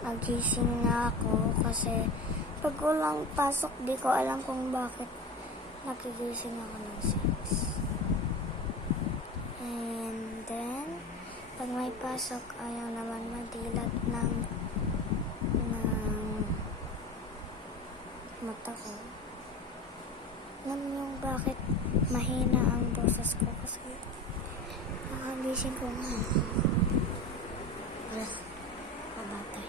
nagising na ako kasi pag walang pasok, di ko alam kung bakit nagigising ako ng 6. And then, pag may pasok, ayaw naman madilat ng mata ko. Alam niyo bakit mahina ang boses ko kasi nakagising ko na. Baba tayo.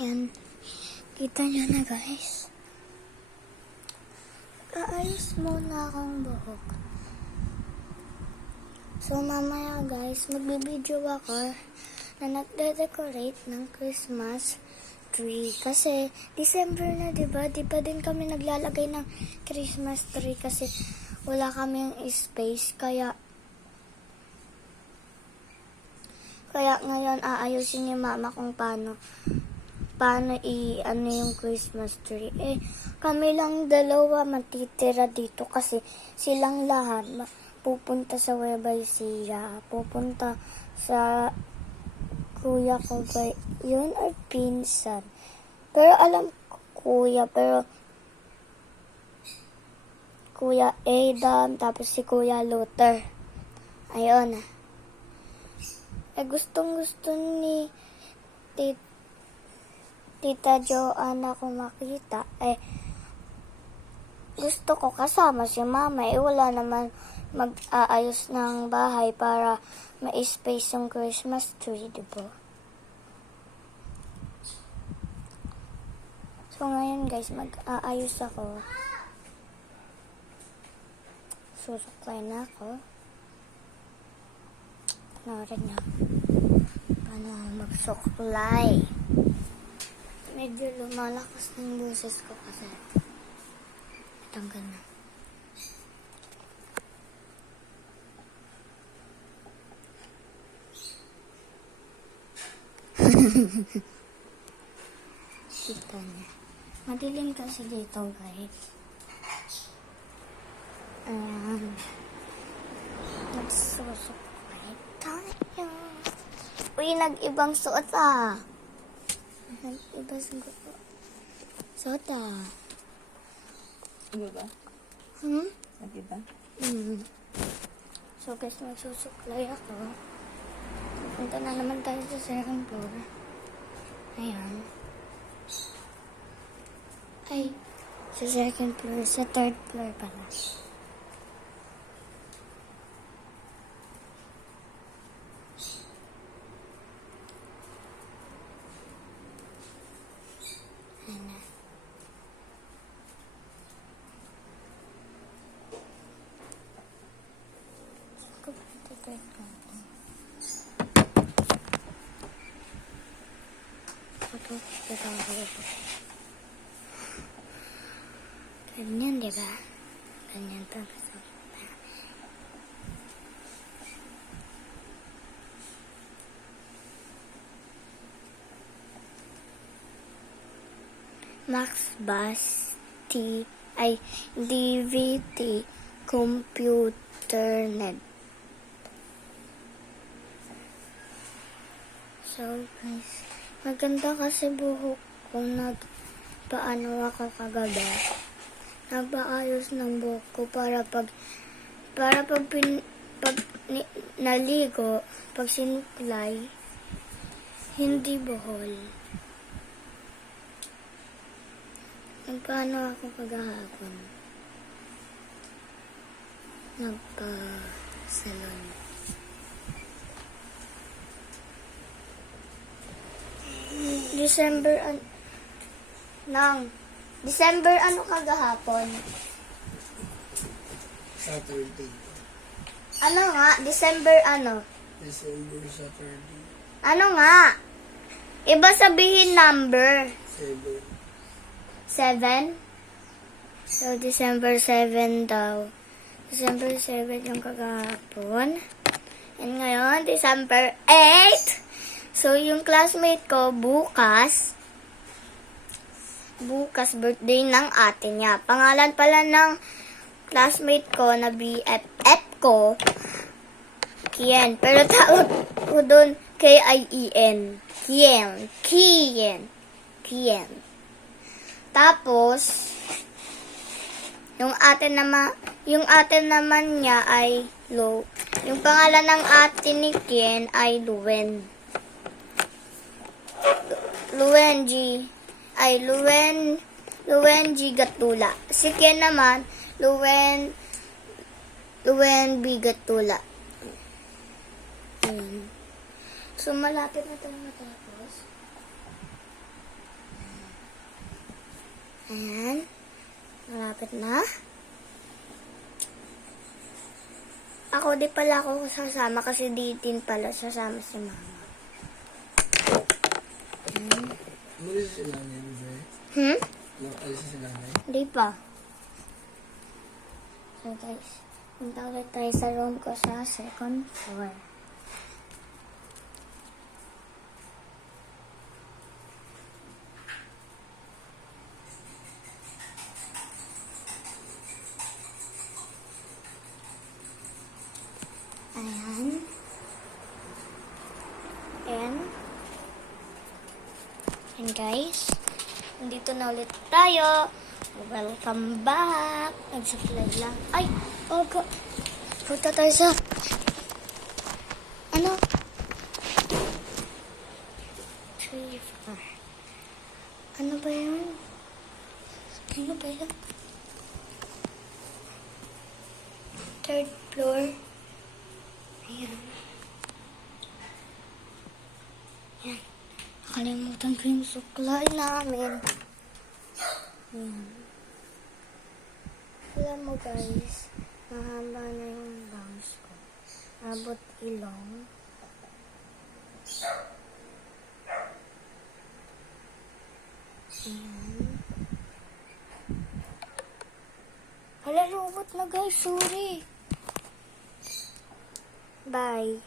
Yan. Kita nyo na guys. Aayos muna akong buhok. So mamaya guys, magbibideo ako na nagde-decorate ng Christmas tree. Kasi December na, diba? Di pa din kami naglalagay ng Christmas tree kasi wala kaming space. Kaya ngayon aayusin ni mama kung paano ano yung Christmas tree. Kami lang dalawa matitira dito kasi silang lahat pupunta sa Nueva Ecija, pupunta sa kuya ko ba yun or pinsan. Pero alam ko kuya Adam, tapos si Kuya Luther. Ayun. Gustong gusto ni Tita Joanna ko makita. Gusto ko kasama si mama. Wala naman mag-aayos ng bahay para ma-space yung Christmas tree, diba? So ngayon guys, mag-aayos ako. Susuklay na ako. Panoorin na. Paano magsuklay? Medyo lumalakas ng boses ko kasi tanggal na. Kita niya. Madilim kasi dito guys. Nagsusuklay tayo. Uy, nag-ibang suot ah. Iba siguro. Soda. Iba ba? Nag-iba? So guys, magsusuklay ako. Punta na naman tayo sa second floor. Ayan. Ay, sa second floor, sa third floor pala. Ayan na. Ganyan, di ba? Ganyan pa. Max Bus T ay DVD Computer Net. So guys, maganda kasi buhok ko. Nagpaano ako kagabi. Nagpaayos ng buhok ko para pag naligo, pag sinuklay, hindi buhol. Nagpaano ako kagahapon. Nagpa-salon. December ano kagahapon? Saturday. Ano nga? December ano? December Saturday. Ano nga? Iba sabihin number. 7? 7. So, December 7 daw. December 7 yung kagahapon. And ngayon, December 8. So, yung classmate ko bukas birthday ng ate niya. Pangalan pala ng classmate ko na BFF ko, Kien. Pero tawag ko doon K-I-E-N. Kien. Tapos, yung ate naman niya ay Lo. Yung pangalan ng ate ni Kien ay Luen. Luen G. Gatula. Si Ken naman, Luen B. Gatula. Ayan. So, malapit na tayo matapos. Ayan. Malapit na. Ako di pala ako sasama kasi di din pala sasama si mama. Ano rin sila ngayon, Jay? Alis sila ngayon? Hindi pa. So guys, punta ulit tayo sa room ko sa second floor. Ayan. And guys, nandito na ulit tayo. Welcome back. Nag-supply lang. Ay! Oh, punta tayo sa... Ano? 3, 4. Ano ba yun? Third floor. Ayan. Ayan. Nakalimutan ko yung suklay namin. Ayan. Alam mo guys, mahaba na yung bangs ko. Abot ilong. Ayan. Hala, robot na guys. Sorry. Bye.